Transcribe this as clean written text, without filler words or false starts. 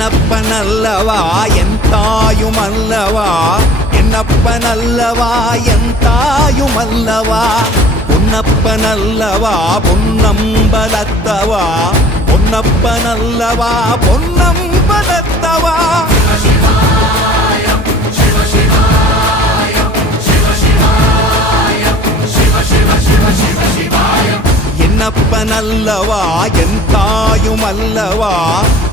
என்னப்பனல்லவா என் தாயுமல்லவா என்னப்பனல்லவா என் தாயுமல்லவா பொன்னப்பனல்லவா பொன்னம்பலத்தவா பொன்னப்பனல்லவா பொன்னம்பலத்தவா என்னப்பனல்லவா என் தாயுமல்லவா